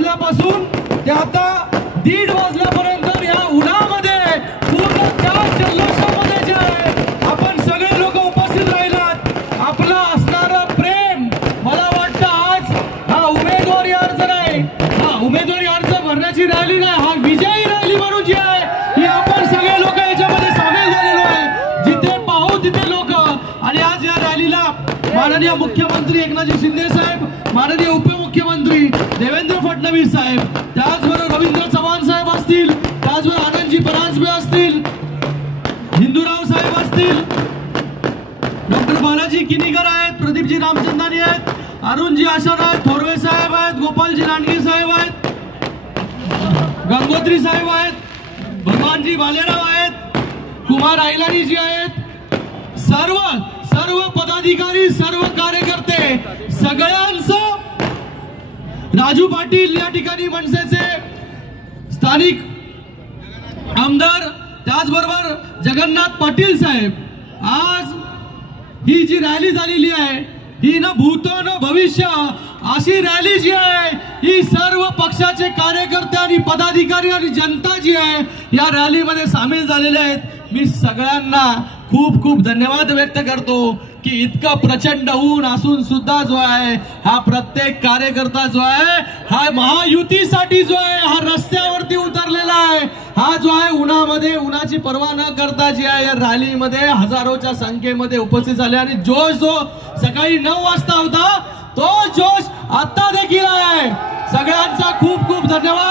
वाजल्यापासून ते आता 1:30 वाजल्यापर्यंत या उन्हामध्ये पूर्ण त्या जल्लोषामध्ये जे आहे आपण सगळे लोक उपस्थित राहिलात, आपला असणारं प्रेम, मला वाटतं आज हा उमेदवारी अर्ज नाही, हा उमेदवारी अर्ज भरण्याची रॅली नाही, हा विजयी रॅली म्हणून जी आहे ही आपण सगळे लोक याच्यामध्ये सामील झालेलो आहे। जिथे पाहू तिथे लोक, आणि आज या रॅलीला माननीय मुख्यमंत्री एकनाथ शिंदे साहेब, माननीय उपमुख्यमंत्री देवेंद्र फडणवीस साहेब, त्याचबरोबर रवींद्र चव्हाण साहेब असतील, त्याचबरोबर आनंदजी परांजपे असतील, हिंदूराव साहेब असतील, डॉक्टर बालाजी किनीकर आहेत, प्रदीपजी रामचंदानी आहेत, अरुणजी आशार आहेत, थोरवे साहेब आहेत, गोपालजी लांडगे साहेब आहेत, गंगोत्री साहेब आहेत, भगवानजी भालेराव आहेत, कुमार आयलानी जी आहेत, सर्व पदाधिकारी, सर्व कार्यकर्ते, सगळ्यांचं राजू पाटील या ठिकाणी मनसेचे स्थानिक आमदार, त्याचबरोबर जगन्नाथ पाटील साहेब, आज ही जी रॅली झालेली आहे ही न भूत न भविष्य अशी रॅली जी आहे ही सर्व पक्षाचे कार्यकर्ते आणि पदाधिकारी आणि जनता जी आहे या रॅलीमध्ये सामील झालेले आहेत। मी सगळ्यांना खूप खूप धन्यवाद व्यक्त करतो की इतका प्रचंड ऊन असून सुद्धा जो आहे हा प्रत्येक कार्यकर्ता जो आहे हा महायुतीसाठी जो आहे हा रस्त्यावरती उतरलेला आहे, हा जो आहे उन्हामध्ये उन्हाची पर्वा न करता जी आहे या रॅलीमध्ये हजारोच्या संख्येमध्ये उपस्थित झाले, आणि जोश जो सकाळी 9 वाजता होता तो जोश आता देखील आहे। सगळ्यांचा खूप खूप धन्यवाद।